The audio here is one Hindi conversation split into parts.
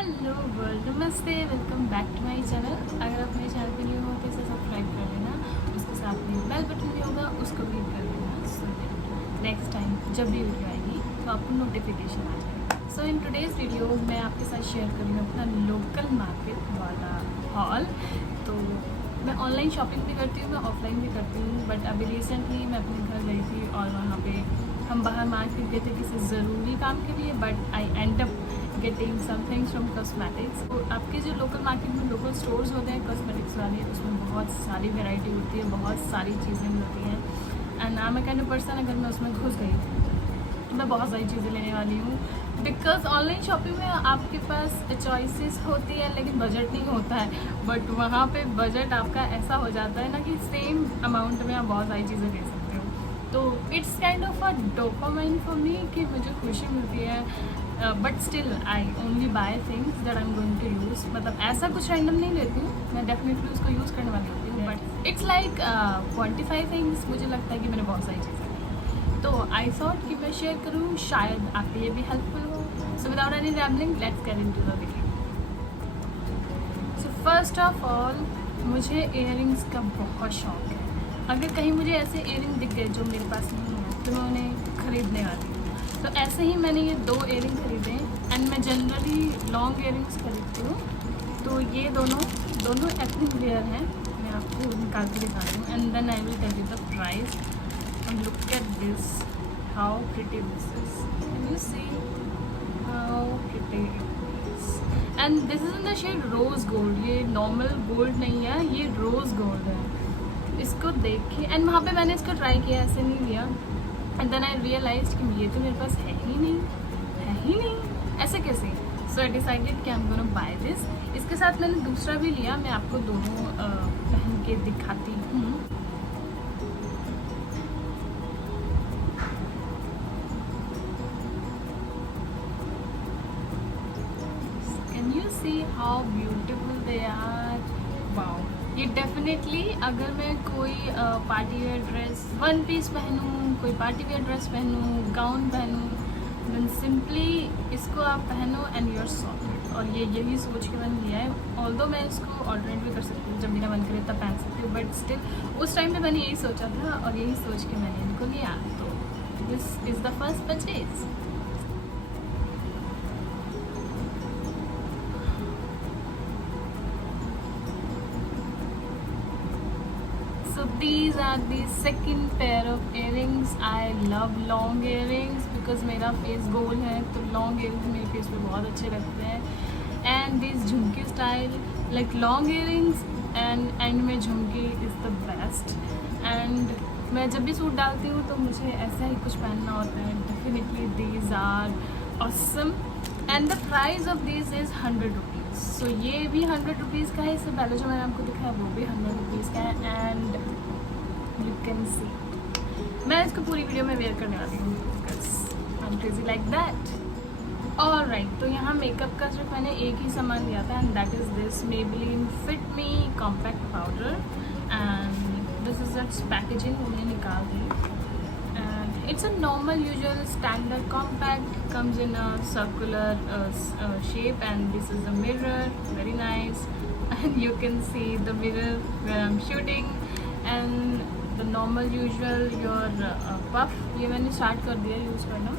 हेलो वर्ल्ड, नमस्ते, welcome back to my channel. अगर आप मेरे चैनल पे न्यू हो तो इसे सब्सक्राइब कर लेना, उसके साथ में बेल बटन भी होगा, उसको भी कर लेना सो नेक्स्ट टाइम जब भी वीडियो आएगी तो आपको नोटिफिकेशन आ जाएगा। सो इन टुडेज़ वीडियो मैं आपके साथ शेयर कर रही हूँ अपना लोकल मार्केट वाला हॉल। तो मैं ऑनलाइन शॉपिंग भी करती हूँ, मैं ऑफलाइन भी करती हूँ, बट अभी रिसेंटली मैं अपने घर गई थी और वहाँ पे हम बाहर मार्केट गए थे किसी ज़रूरी काम के लिए, but I and up getting something from cosmetics. तो आपके जो लोकल मार्केट में लोकल स्टोर्स होते हैं कॉस्मेटिक्स वाले, उसमें बहुत सारी वैरायटी होती है, बहुत सारी चीज़ें होती हैं। And I am a kind of person, अगर मैं उसमें घुस गई तो मैं बहुत सारी चीज़ें लेने वाली हूँ। बिकॉज ऑनलाइन शॉपिंग में आपके पास चॉइसेस होती है लेकिन बजट नहीं होता है, बट वहाँ पे बजट आपका ऐसा हो जाता है ना कि सेम अमाउंट में आप बहुत सारी चीज़ें ले सकते हो। तो it's kind of a dopamine for me कि मुझे खुशी मिलती है, but still I only buy things that I am going to use. मतलब ऐसा कुछ रैंडम नहीं लेती हूँ, मैं डेफिनेटली उसको यूज़ करने वाली होती हूँ, बट इट्स लाइक 25 थिंग्स। मुझे लगता है कि मैंने बहुत सारी चीज़ें ली, तो आई थॉट कि मैं शेयर करूँ, शायद आपके लिए भी हेल्पफुल हो। So without any rambling let's get into the video. So first of all, मुझे इयररिंग्स का बहुत शौक है। अगर कहीं मुझे ऐसे इयररिंग दिख गए जो मेरे पास नहीं है तो मैं उन्हें खरीदने वाली हूँ। तो ऐसे ही मैंने ये 2 इयररिंग खरीदे एंड मैं जनरली लॉन्ग इयररिंग्स खरीदती हूँ। तो ये दोनों एथनिक वेयर हैं, मैं आपको निकाल के दिखा रही हूँ and then I will tell you the price. And look at this, how pretty this is, can you see how pretty it is. And this is in the shade rose gold. ये नॉर्मल गोल्ड नहीं है, ये रोज़ गोल्ड है। इसको देख के एंड वहाँ पे मैंने इसको ट्राई किया, ऐसे नहीं लिया, एंड देन आई रियलाइज कि ये तो मेरे पास है ही नहीं, ऐसे कैसे। सो आई डिसाइडेड कि I am gonna by this. इसके साथ मैंने दूसरा भी लिया, मैं आपको दोनों पहन के दिखाती हूँ। Can you see how beautiful they are, wow. ये डेफिनेटली अगर मैं कोई party wear dress, one piece पहनूँ, कोई पार्टी वेयर ड्रेस पहनूँ, गाउन पहनूँ, देन सिंपली इसको आप पहनो एंड यू आर सॉर्टेड। और ये यही सोच के मैंने लिया है। ऑल्दो मैं इसको ऑल्टरनेट भी कर सकती हूँ, जब मेरा मन करे तब पहन सकती हूँ, बट स्टिल उस टाइम पे मैंने यही सोचा था और यही सोच के मैंने इनको लिया। तो this is the first purchase. So these are the second pair of earrings. I love long earrings because मेरा फेस गोल है, तो लॉन्ग earrings मेरे फेस पे बहुत अच्छे लगते हैं। And this Jhumki style, like long earrings and में झुमकी इज़ द बेस्ट। एंड मैं जब भी सूट डालती हूँ तो मुझे ऐसा ही कुछ पहनना होता है। Definitely these are awesome and the price of this is 100 rupees. So ये भी 100 रुपीज़ का है। इससे पहले जो मैंने आपको दिखाया वो भी 100 रुपीज़ का है। एंड यू कैन सी मैं इसको पूरी वीडियो में वेयर करने वाली हूँ because I am crazy like that. Alright, तो यहाँ मेकअप का सिर्फ मैंने एक ही सामान लिया था and that is this Maybelline fit me compact powder. And this is it's packaging, हमने निकाल दी। It's a normal usual standard compact, comes in a circular shape, and this is the mirror, very nice. And you can see the mirror where I'm shooting, and the normal usual your puff, ये मैंने स्टार्ट कर दिया यूज़ करना।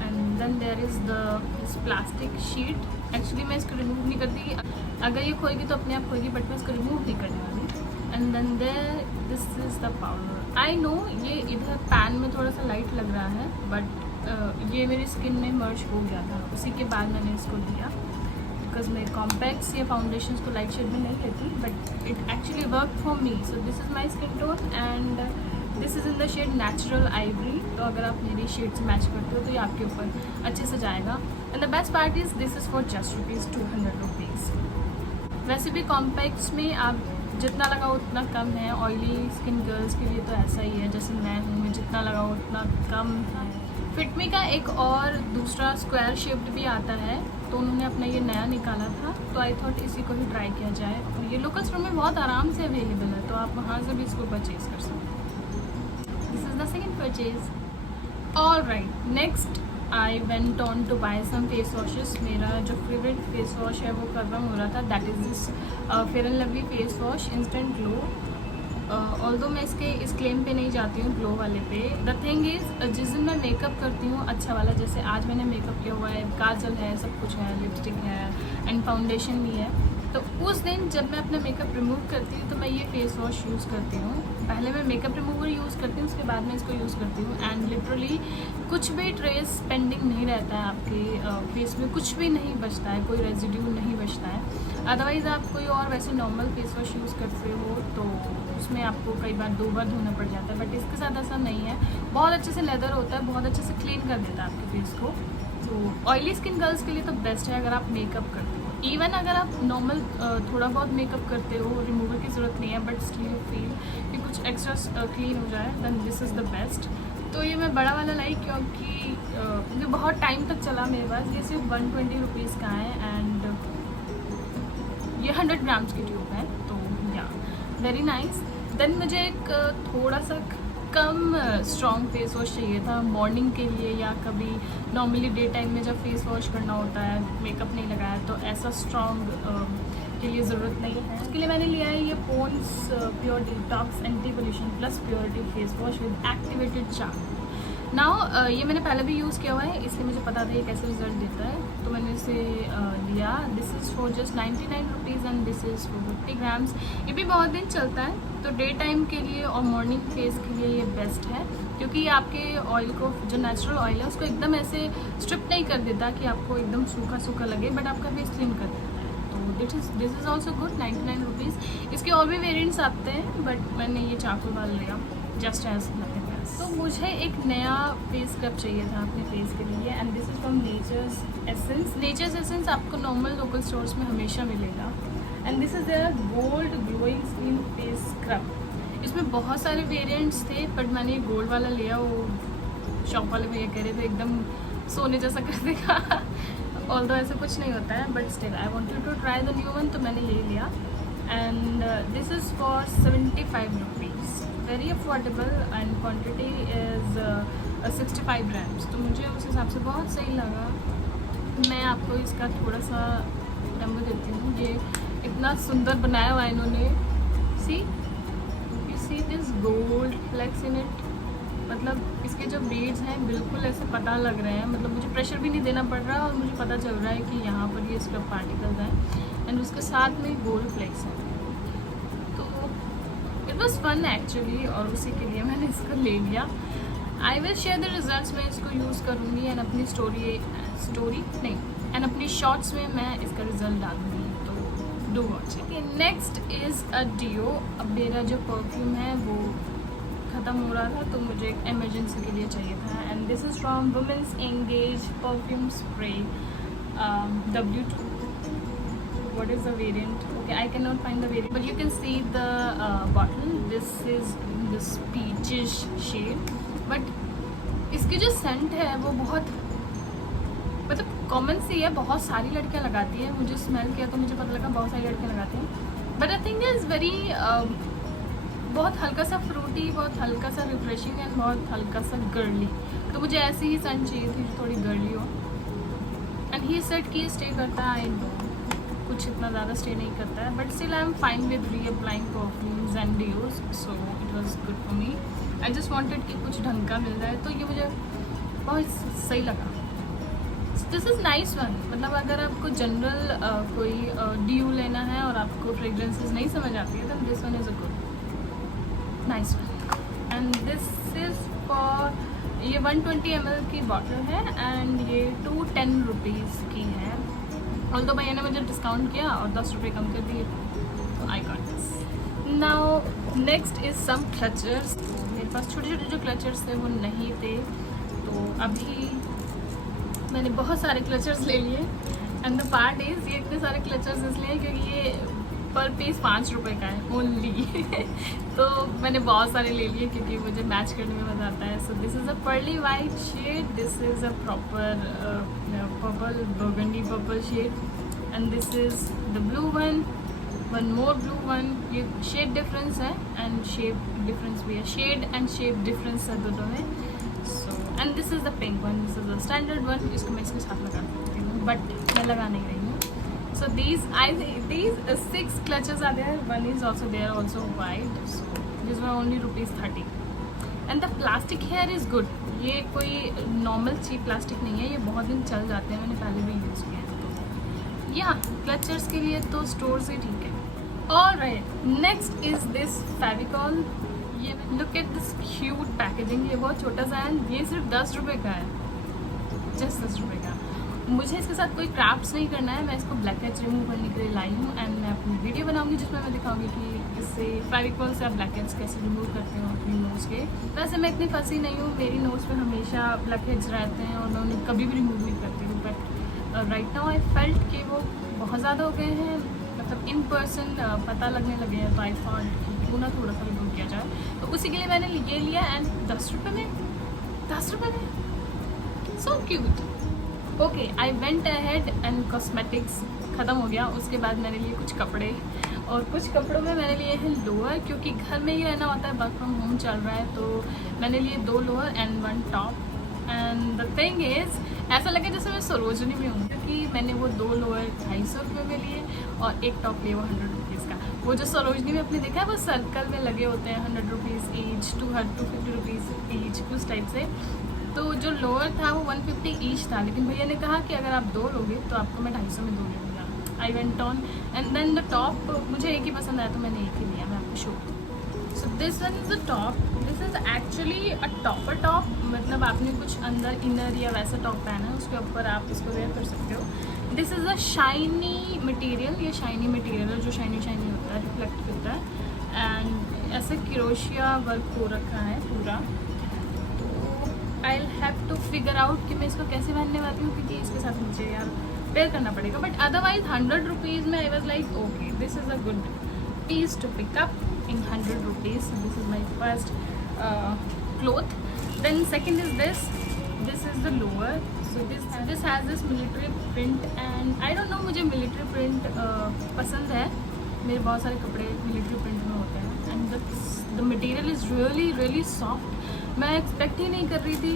and then there is this plastic sheet। Actually मैं इसको रिमूव नहीं करती, अगर ये खोएगी तो अपने आप खोएगी, बट मैं इसको रिमूव नहीं करने वाली। And then there this is the powder. I know ये इधर पैन में थोड़ा सा लाइट लग रहा है, बट ये मेरी स्किन में मर्ज हो गया था, उसी के बाद मैंने इसको लिया। बिकॉज मैं कॉम्पैक्ट्स या फाउंडेशंस को लाइट शेड में नहीं लेती, but it actually work for me. So this is my skin tone and this is in the shade natural ivory. तो अगर आप मेरी शेड से मैच करते हो तो ये आपके ऊपर अच्छे से जाएगा। And the best part is this is for just rupees 200 rupees. वैसे भी कॉम्पैक्ट्स में आप जितना लगाओ उतना कम है। ऑयली स्किन गर्ल्स के लिए तो ऐसा ही है, जैसे मैं हूँ, मैं जितना लगाओ उतना कम है। फिटमी का एक और दूसरा स्क्वायर शेप्ड भी आता है, तो उन्होंने अपना ये नया निकाला था, तो आई थॉट इसी को ही ट्राई किया जाए। और ये लोकल स्टोर में बहुत आराम से अवेलेबल है, तो आप वहाँ से भी इसको परचेज़ कर सकते हैं। This is the second purchase. All right, next I went on to buy some face washes. मेरा जो फेवरेट फेस वॉश है वो खत्म हो रहा था, that is this fair and lovely face wash instant glow. Although मैं इस क्लेम पे नहीं जाती हूँ ग्लो वाले पे। द थिंग इज़, जिस दिन मैं मेकअप करती हूँ अच्छा वाला, जैसे आज मैंने मेकअप किया हुआ है, काजल है, सब कुछ है, लिपस्टिक है एंड फाउंडेशन भी है, तो उस दिन जब मैं अपना मेकअप रिमूव करती हूँ तो मैं ये फेस वॉश यूज़ करती हूँ। पहले मैं मेकअप रिमूवर यूज़ करती हूँ, उसके बाद मैं इसको यूज़ करती हूँ एंड लिटरली कुछ भी ट्रेस पेंडिंग नहीं रहता है आपके फेस में, कुछ भी नहीं बचता है, कोई रेजिड्यू नहीं बचता है। अदरवाइज़ आप कोई और वैसे नॉर्मल फेस वॉश यूज़ करते हो तो उसमें आपको कई बार 2 बार धोना पड़ जाता है, बट इसके साथ ऐसा नहीं है। बहुत अच्छे से लेदर होता है, बहुत अच्छे से क्लीन कर देता है आपके फेस को। तो ऑयली स्किन गर्ल्स के लिए तो बेस्ट है अगर आप मेकअप करते हो। इवन अगर आप नॉर्मल थोड़ा बहुत मेकअप करते हो, रिमूवर की ज़रूरत नहीं है, बट स्टिल यू फील कि कुछ एक्स्ट्रा क्लीन हो जाए, then this is the best. तो ये मैं बड़ा वाला लाई क्योंकि ये बहुत टाइम तक चला मेरे पास। ये सिर्फ 120 रुपीज़ का है एंड ये 100 ग्राम्स की ट्यूब है, तो या वेरी नाइस। देन मुझे एक थोड़ा सा कम स्ट्रॉन्ग फेस वॉश चाहिए था मॉर्निंग के लिए, या कभी नॉर्मली डे टाइम में जब फेस वॉश करना होता है, मेकअप नहीं लगाया, तो ऐसा स्ट्रॉन्ग के लिए ज़रूरत नहीं है। उसके लिए मैंने लिया है ये Pond's pure detox anti pollution plus purity face wash with activated charcoal. Now ये मैंने पहले भी यूज़ किया हुआ है, इसलिए मुझे पता था ये कैसे रिजल्ट देता है, तो मैंने इसे लिया। This is for just 99 rupees and this is for 50 grams. ये भी बहुत दिन चलता है, तो डे टाइम के लिए और मॉर्निंग फेस के लिए ये बेस्ट है, क्योंकि ये आपके ऑयल को, जो नेचुरल ऑयल है उसको एकदम ऐसे स्ट्रिप नहीं कर देता कि आपको एकदम सूखा सूखा लगे, बट आपका फेस क्लीन कर देता है। तो this is also good, 99 rupees. इसके और भी वेरियंट्स आते हैं, बट मैंने ये चारकोल वाला लिया जस्ट एज नथिंग। तो मुझे एक नया फेस स्क्रब चाहिए था अपने फेस के लिए and this is from Nature's Essence. Nature's Essence आपको नॉर्मल लोकल स्टोर्स में हमेशा मिलेगा and this is there gold glowing skin face scrub. इसमें बहुत सारे वेरिएंट्स थे, बट मैंने ये गोल्ड वाला लिया। वो शॉप वाले भैया कह रहे थे एकदम सोने जैसा कर देगा, ऑल्दो ऐसा कुछ नहीं होता है, but still I wanted to try the new one, तो मैंने ये लिया and this is for 75 rupees, very affordable and quantity is 65 grams, तो मुझे उस हिसाब से बहुत सही लगा। मैं आपको इसका थोड़ा सा डेमो देती हूँ। ये इतना सुंदर बनाया हुआ है इन्होंने, see you see this gold flakes in it, मतलब इसके जो बीड्स हैं बिल्कुल ऐसे पता लग रहे हैं, मतलब मुझे प्रेशर भी नहीं देना पड़ रहा और मुझे पता चल रहा है कि यहाँ पर ये स्क्रब पार्टिकल्स हैं एंड उसके साथ में गोल्ड फ्लेक्स हैं। तो इट वॉज फन एक्चुअली, और उसी के लिए मैंने इसको ले लिया। I will share the results, मैं इसको यूज़ करूँगी एंड अपनी अपनी शॉर्ट्स में मैं इसका रिजल्ट डालूँगी, तो do watch it. Next is a deo. अब मेरा जो परफ्यूम है वो ख़त्म हो रहा था, तो मुझे एक इमरजेंसी के लिए चाहिए था and this is from women's Engage perfume spray W2. What is the variant? Okay, I cannot find the variant, but you can see the bottle. This is this peachish shade, but इसकी जो सेंट है वो बहुत मतलब कॉमन सी है, बहुत सारी लड़कियां लगाती हैं। मुझे स्मेल किया तो मुझे पता लगा बहुत सारी लड़कियां लगाती हैं, but I think is very बहुत हल्का सा फ्रूटी, बहुत हल्का सा रिफ्रेशिंग एंड बहुत हल्का सा गर्ली। तो मुझे ऐसी ही सेंट चाहिए थी जो थोड़ी गर्ली हो एंड ही सेट की स्टे करता है। आई नो कुछ इतना ज़्यादा स्टे नहीं करता है, but still I am fine with reapplying perfumes and deos, so it was good for me. I just wanted कि कुछ ढंग का मिल जाए, तो ये मुझे बहुत सही लगा। दिस इज़ नाइस वन, मतलब अगर आपको जनरल कोई डियो लेना है और आपको फ्रेग्रेंसेस नहीं समझ आती है, तो this one is a good nice one. And this is for, ये 120 ml की बॉटल है एंड ये 210 रुपीज़ की है। ऑल्दो भैया ने मुझे डिस्काउंट किया और 10 रुपये कम कर दिए, तो I got this. Now next is some clutchers. मेरे पास छोटे छोटे जो क्लचर्स थे वो नहीं थे, तो अभी मैंने बहुत सारे क्लचर्स ले लिए एंड द पार्ट इज़, ये इतने सारे क्लचर्स इसलिए क्योंकि ये पर पीस 5 रुपये का है ओनली तो मैंने बहुत सारे ले लिए क्योंकि मुझे मैच करने में मज़ा आता है। So this is a pearly white shade, this is a proper purple burgundy purple shade and this is the blue one more blue one. ये शेड डिफरेंस है एंड शेप डिफरेंस भी है, शेड एंड शेप डिफरेंस है दोनों में। So and this is the pink one, this is the standard one. इसको मैं इसके साथ लगा सकती हूँ बट मैं लगा नहीं रही हूँ. सो these 6 clutches are there. One is also there, also white. So these were only ₹30. And the plastic here is good. ये कोई नॉर्मल चीप प्लास्टिक नहीं है, ये बहुत दिन चल जाते हैं, मैंने पहले भी यूज़ किया है. तो या क्लचर्स के लिए तो स्टोर से ठीक है. Alright, next is this Fevicol. ये look at this cute packaging. ये बहुत छोटा सा है, ये सिर्फ 10 रुपये का है, जस्ट 10 रुपये का. मुझे इसके साथ कोई क्राफ्ट्स नहीं करना है, मैं इसको ब्लैक हेड्स रिमूव करने के लिए लाई हूँ. एंड मैं अपनी वीडियो बनाऊंगी जिसमें मैं दिखाऊंगी कि इससे फेविकॉल से आप ब्लैक हेड्स कैसे रिमूव करते हो अपनी नोज़ के. वैसे मैं इतनी फंसी नहीं हूँ, मेरी नोज़ पे हमेशा ब्लैक हेड्स रहते हैं और मैं उन्हें कभी भी रिमूव नहीं करती हूँ. But right now I felt कि वो बहुत ज़्यादा हो गए हैं, मतलब इन पर्सन पता लगने लगे हैं. तो आई थॉट कि क्यों ना थोड़ा सा रिमूव किया जाए, तो उसी के लिए मैंने ये लिया. एंड 10 रुपये में so cute. Okay, I went ahead and cosmetics ख़त्म हो गया. उसके बाद मैंने लिए कुछ कपड़े, और कुछ कपड़ों में मैंने लिए हैं लोअर, क्योंकि घर में ही रहना होता है, वर्क फ्रॉम होम चल रहा है. तो मैंने लिए 2 lower and 1 top. And the thing is, ऐसा लगे जैसे मैं सरोजनी में हूँ, क्योंकि मैंने वो 2 लोअर 250 रुपये में लिए और एक टॉप लिए वो 100 रुपीज़ का. वो जो सरोजनी में आपने देखा है वो सर्कल में लगे होते हैं, 100 रुपीज़ ईच, 250 रुपीज़ ईच, उस टाइप से. तो जो लोअर था वो 150 ईच था, लेकिन भैया ने कहा कि अगर आप 2 लोगे तो आपको मैं 250 में 2 ले लूँगा. I went on and then the top मुझे एक ही पसंद आया तो मैंने एक ही लिया. मैं आपको show. So this one is the top. This is actually a topper top, मतलब आपने कुछ अंदर इनर या वैसा टॉप पहना है, उसके ऊपर आप इसको वेयर कर सकते हो. This is a shiny material. ये शाइनी मटीरियल है जो शाइनी होता है, रिफ्लेक्ट करता है. एंड ऐसे क्रोशिया वर्क हो रखा है पूरा. I have to figure out कि मैं इसको कैसे पहनने वाली हूँ, क्योंकि इसके साथ मुझे यार पेयर करना पड़ेगा. बट अदरवाइज 100 रुपीज़ में I was like okay, this is a good piece to pick up in 100 rupees. This is my first cloth. Then second is this is the lower. So this has this military print. And I don't know, मुझे मिलिट्री प्रिंट पसंद है. मेरे बहुत सारे कपड़े मिलिट्री प्रिंट में होते हैं. And the material is really soft. मैं एक्सपेक्ट ही नहीं कर रही थी.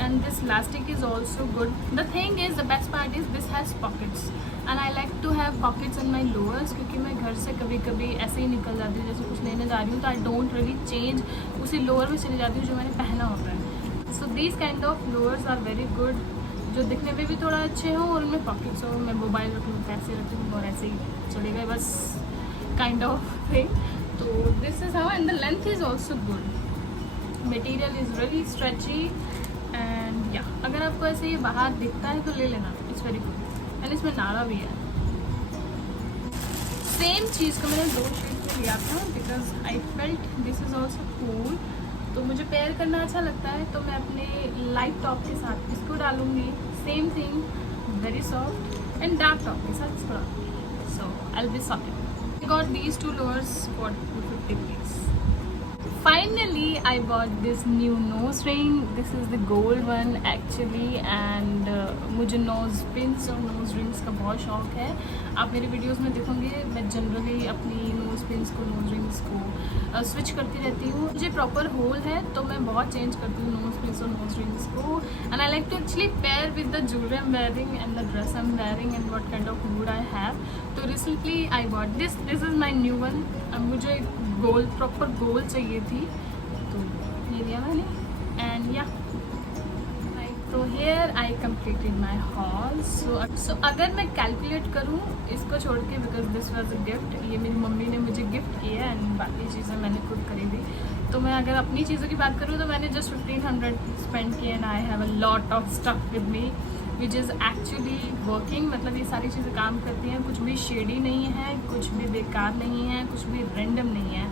And this elastic is also good. The thing is, the best part is this has pockets. And I like to have pockets in my lowers, क्योंकि मैं घर से कभी कभी ऐसे ही निकल जाती हूँ, जैसे कुछ लेने जा रही हूँ तो आई डोंट रियली चेंज, उसी लोअर में चली जाती हूँ जो मैंने पहना होता है. So these kind of lowers are very good, जो दिखने में भी थोड़ा अच्छे हों और उनमें पॉकेट्स हो. मैं मोबाइल रख लूँ, पैसे रख लूँ और ऐसे ही चले गए बस, काइंड ऑफ थिंग. तो this is how. And the length is also good. Material is really stretchy. And या अगर आपको ऐसे ये बाहर दिखता है तो ले लेना, इट्स वेरी गुड. एंड इसमें नाड़ा भी है. सेम चीज़ को मैंने 2 शेड में लिया था, because I felt this is also cool. तो मुझे पेयर करना अच्छा लगता है, तो मैं अपने लाइट टॉप के साथ इसको डालूँगी. Same thing, very soft. And dark top के साथ इसको डालूँगी. So I will be soft. I got these 2 lowers for 250 rupees. Finally, I bought this new nose ring. This is the gold one actually, and मुझे nose pins और nose rings का बहुत शौक है. आप मेरे वीडियोस में देखोगे मैं जनरली अपनी nose pins को, nose rings को स्विच करती रहती हूँ. मुझे प्रॉपर होल है तो मैं बहुत चेंज करती हूँ nose pins और nose rings को. And I like to actually pair with the jewelry I'm wearing and the dress I'm wearing and what kind of mood I have. तो recently I bought this. This is my new one. मुझे गोल, प्रॉपर गोल चाहिए थी तो ये लिया मैंने. एंड या तो here I completed my haul. So अगर मैं कैलकुलेट करूँ इसको छोड़ के, because this was a gift, ये मेरी मम्मी ने मुझे गिफ्ट किया एंड बाकी चीज़ें मैंने खुद खरीदी. तो मैं अगर अपनी चीज़ों की बात करूँ तो मैंने जस्ट 1500 स्पेंड किया. And I have a lot of stuff with me which is actually working. मतलब ये सारी चीज़ें काम करती हैं, कुछ भी शेडी नहीं है, कुछ भी बेकार नहीं है, कुछ भी रैंडम नहीं है.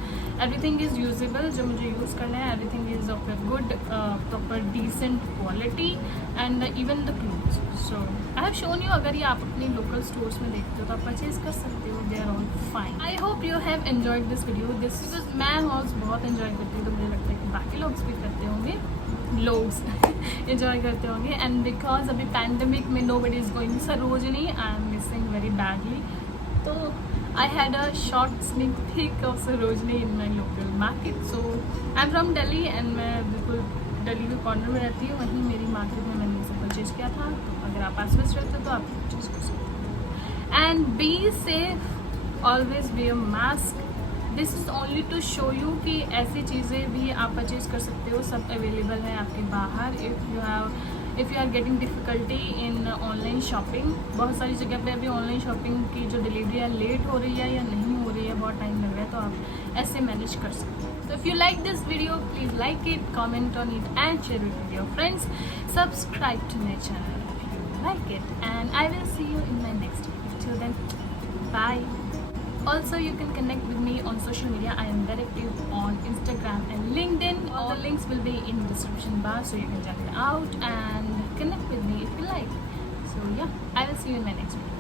एवरीथिंग इज़ यूजेबल, जो मुझे यूज़ करना है. Everything is of a good proper decent quality and even the clothes. So I have shown you. अगर ये आप अपनी लोकल स्टोर्स में देखते हो तो आप परचेज कर सकते हो. They are all fine. I hope you have enjoyed this video. This because मैं हॉल्स बहुत एन्जॉय करती हूँ, तो मुझे लगता है कि बाकी लोग भी करते होंगे, लोग एंजॉय करते होंगे. एंड बिकॉज अभी पैंडमिक में nobody is going Sarojini, I am missing very badly. तो I had a short sneak peek of Sarojini in my local market. So I am from Delhi and मैं बिल्कुल दिल्ली के कॉर्नर में रहती हूँ, वहीं मेरी मार्केट में मैंने इसे परचेज़ किया था। तो अगर आप आसपास रहते हो तो आप परचेज़ कर सकते हो। And be safe, always wear mask. This is only to show you कि ऐसी चीज़ें भी आप परचेज कर सकते हो, सब अवेलेबल है आपके बाहर। If you are getting difficulty in online shopping, बहुत सारी जगह पे अभी ऑनलाइन शॉपिंग की जो डिलीवरी है लेट हो रही है या नहीं हो रही है, बहुत टाइम लग रहा है, तो आप ऐसे मैनेज कर सकते हो। तो if you like this video please like it, comment on it and share it with your friends. Subscribe to my channel if you like it, and I will see you in my next video. Till then, bye. Also, you can connect with me on social media. I am very active on Instagram and LinkedIn. All the links will be in the description bar, so you can check it out and connect with me if you like. So yeah, I will see you in my next video.